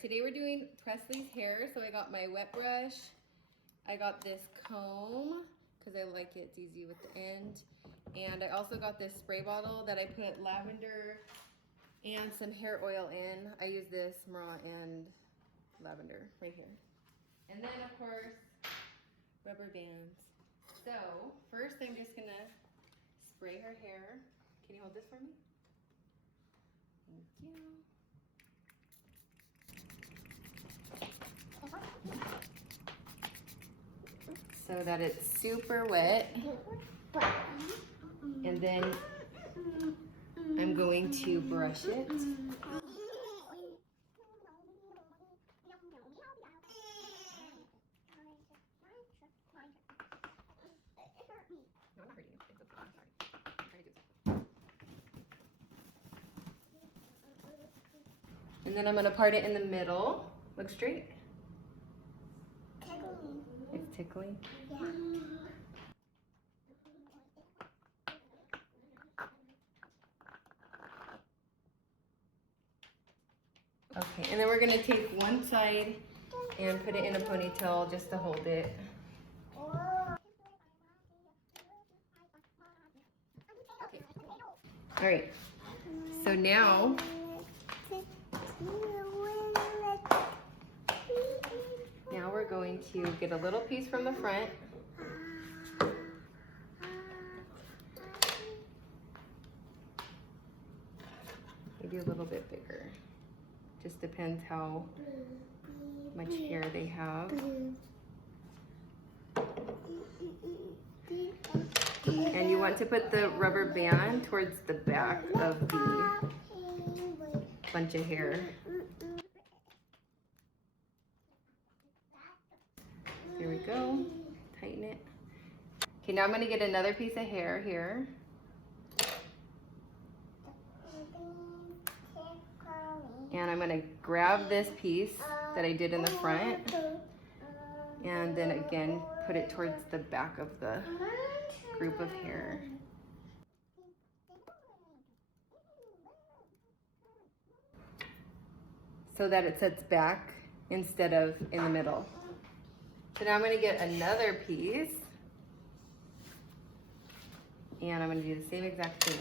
today we're doing Presley's hair. So I got my wet brush. I got this comb because I like it. It's easy with the end. And I also got this spray bottle that I put lavender and some hair oil in. I use this Mara and lavender right here. And then of course, rubber bands. So first I'm just gonna spray her hair. Can you hold this for me? Thank you. So that it's super wet. And then I'm going to brush it. And then I'm going to part it in the middle. Look straight. Tickling. It's tickling? Yeah. Okay, and then we're going to take one side and put it in a ponytail just to hold it. Okay. All right, so now we're going to get a little piece from the front. Maybe a little bit bigger. Just depends how much hair they have. And you want to put the rubber band towards the back of the bunch of hair. Here we go. Tighten it. Okay, now I'm going to get another piece of hair here. And I'm going to grab this piece that I did in the front and then again put it towards the back of the group of hair. So that it sits back instead of in the middle. So now I'm going to get another piece and I'm going to do the same exact thing.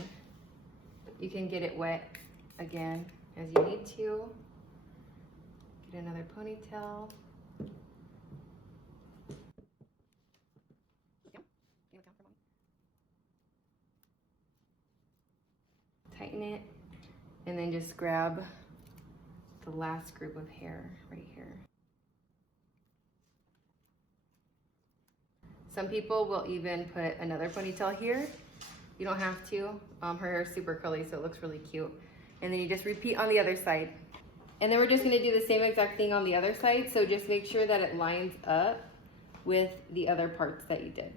You can get it wet again as you need to. Get another ponytail. Tighten it and then just grab the last group of hair right here. Some people will even put another ponytail here. You don't have to. Her hair is super curly, so it looks really cute. And then you just repeat on the other side. And then we're just gonna do the same exact thing on the other side, so just make sure that it lines up with the other parts that you did.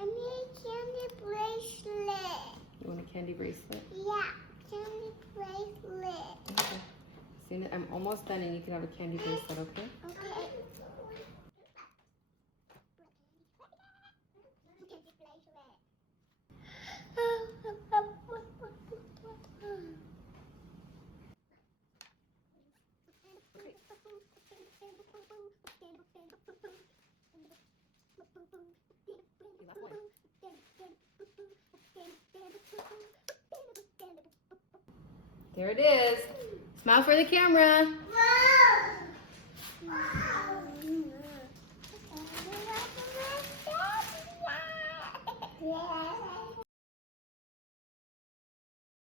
I need a candy bracelet. You want a candy bracelet? Yeah, candy bracelet. Okay. Soon, I'm almost done and you can have a candy bracelet, okay? Okay. There it is. Smile for the camera.